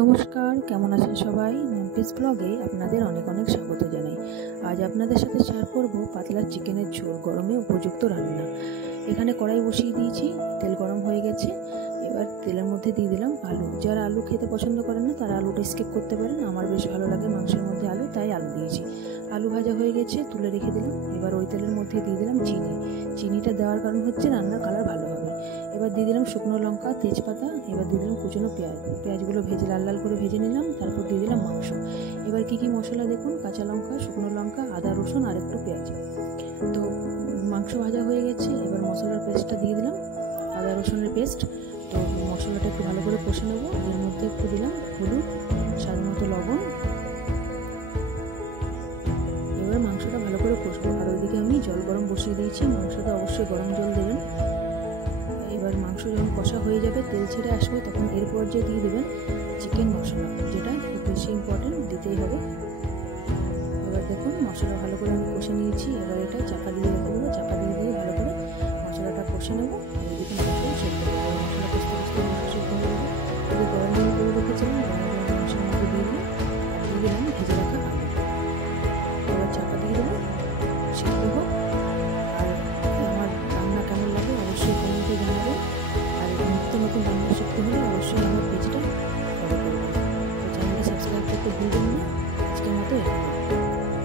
নমস্কার, কেমন আছেন সবাই? ম্যাম্পিস ব্লগে আপনাদের অনেক অনেক স্বাগত জানাই। আজ আপনাদের সাথে শেয়ার করব পাতলা চিকেনের ঝোল, গরমে উপযুক্ত রান্না। এখানে কড়াই বসিয়ে দিয়েছি, তেল গরম হয়ে গেছে। এবার তেলের মধ্যে দিয়ে দিলাম আলু। যারা আলু খেতে পছন্দ করেন না তারা আলুটা স্কিপ করতে পারেন। আমার বেশ ভালো লাগে মাংসের মধ্যে আলু, তাই আলু দিয়েছি। আলু ভাজা হয়ে গেছে, তুলে রেখে দিলাম। এবার ওই তেলের মধ্যে দিয়ে দিলাম চিনি। চিনিটা দেওয়ার কারণ হচ্ছে রান্নার কালার ভালো হবে। এবার দিয়ে দিলাম শুকনো লঙ্কা, তেজপাতা। এবার দিয়ে দিলাম কুচনো পেঁয়াজ। পেঁয়াজগুলো ভেজে লাল লাল করে ভেজে নিলাম। তারপর দিয়ে দিলাম মাংস। এবার কী মশলা দেখুন: কাঁচা লঙ্কা, শুকনো লঙ্কা, আদা রসুন আর একটু পেঁয়াজ। তো মাংস ভাজা হয়ে গেছে। এবার মশলার পেস্টটা দিয়ে দিলাম, আদা রসুনের পেস্ট। তো মশলাটা একটু ভালো করে কষে নেবো। এর মধ্যে একটু দিলাম হলুদ, স্বাদ মতো লবণ। এবার মাংসটা ভালো করে কষবো। আর ওইদিকে আমি জল গরম বসিয়ে দিয়েছি। মাংসটা অবশ্যই গরম জল দেবেন। এবার মাংস যখন কষা হয়ে যাবে, তেল ছেড়ে আসবে, তখন এর পর্যায়ে দিয়ে দেবেন চিকেন মশলা, যেটা খুব বেশি ইম্পর্টেন্ট, দিতেই হবে। এবার দেখুন মশলা ভালো করে আমি কষে নিয়েছি। এবার এটা চাপা দিয়ে রেখে দেবো। চাপা দিয়ে ভালো করে মশলাটা কষে নেবো। এদিকে মাংস সেদ্ধ করবো। মশলা কষতে কষতে মাংস সেদ্ধ হয়ে যাবে। যদি গরম জল করে রেখেছিলাম, গরম জল মাংসের মধ্যে দিয়ে দিলাম। আর দিয়ে দিলাম ভেজে রাখা আলু। এবার চাপা দিয়ে দেবো, সেদ্ধ হোক। আর আমার রান্না কেমন লাগে অবশ্যই কমেন্টে জানাবেন। আর নিত্য নতুন রান্না শিখতে হলে অবশ্যই আমার পেজটা ফলো করবেন। চ্যানেলটা সাবস্ক্রাইব করতে ভুলবেন না। আজকের মতো এখানে।